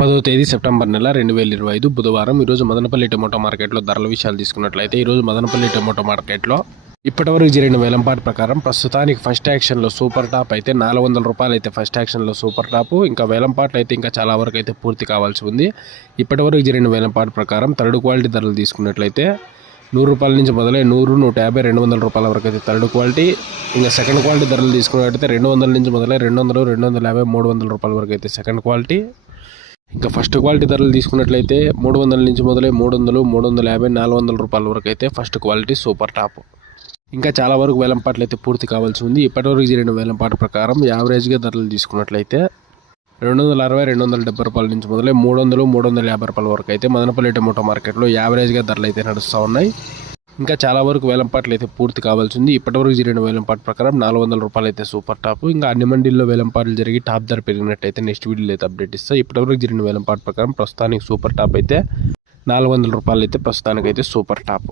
పదో తేదీ సెప్టెంబర్ నెల రెండు వేల ఇరవై ఐదు బుధవారం. ఈరోజు మదనపల్లి టమోటో మార్కెట్లో ధరల విషయాలు తీసుకున్నట్లయితే ఈరోజు మదనపల్లి టమోటో మార్కెట్లో ఇప్పటివరకు జరిగిన వేలంపాటు ప్రకారం ప్రస్తుతానికి ఫస్ట్ యాక్షన్లో సూపర్ టాప్ అయితే నాలుగు వందల రూపాయలు అయితే ఫస్ట్ యాక్షన్లో సూపర్ టాప్. ఇంకా వేలంపాట్లు అయితే ఇంకా చాలా వరకు అయితే పూర్తి కావాల్సి ఉంది. ఇప్పటివరకు జరిగిన వేలంపాటు ప్రకారం థర్డ్ క్వాలిటీ ధరలు తీసుకున్నట్లయితే నూరు రూపాయల నుంచి మొదలై నూరు నూట యాభై రెండు వందల రూపాయల వరకు అయితే థర్డ్ క్వాలిటీ. ఇంకా సెకండ్ క్వాలిటీ ధరలు తీసుకున్నట్లయితే రెండు వందల నుంచి మొదలై రెండు వందలు రెండు వందల యాభై మూడు వందల రూపాయల వరకు అయితే సెకండ్ క్వాలిటీ. ఇంకా ఫస్ట్ క్వాలిటీ ధరలు తీసుకున్నట్లయితే మూడు వందల నుంచి మొదలై మూడు వందలు మూడు వందల యాభై నాలుగు వందల రూపాయల వరకు అయితే ఫస్ట్ క్వాలిటీ సూపర్ టాప్. ఇంకా చాలా వరకు వేలంపాట్లు అయితే పూర్తి కావాల్సి ఉంది. ఇప్పటివరకు జరిగిన వేలంపాట ప్రకారం యావరేజ్గా ధరలు తీసుకున్నట్లయితే రెండు వందల అరవై రెండు వందల డెబ్బై రూపాయల నుంచి మొదలై మూడు వందలు మూడు వందల యాభై రూపాయల వరకు అయితే మదనపల్లి టమోటో మార్కెట్లో యావరేజ్గా ధరలు అయితే నడుస్తూ ఉన్నాయి. ఇంకా చాలా వరకు వేలంపాట్లు అయితే పూర్తి కావాల్సింది. ఇప్పటివరకు జరిగిన వేలంపాటు ప్రకారం నాలుగు వందల రూపాయలు అయితే సూపర్ టాప్. ఇంకా అన్ని మండీల్లో వేలంపాట్లు జరిగి టాప్ ధర పెరిగినట్టయితే నెక్స్ట్ వీడియోలో అయితే అప్డేట్ ఇస్తా. ఇప్పటివరకు జరిగిన వేలంపాటు ప్రకారం ప్రస్తుతానికి సూపర్ టాప్ అయితే నాలుగు వందల రూపాయలు అయితే ప్రస్తుతానికైతే సూపర్ టాప్.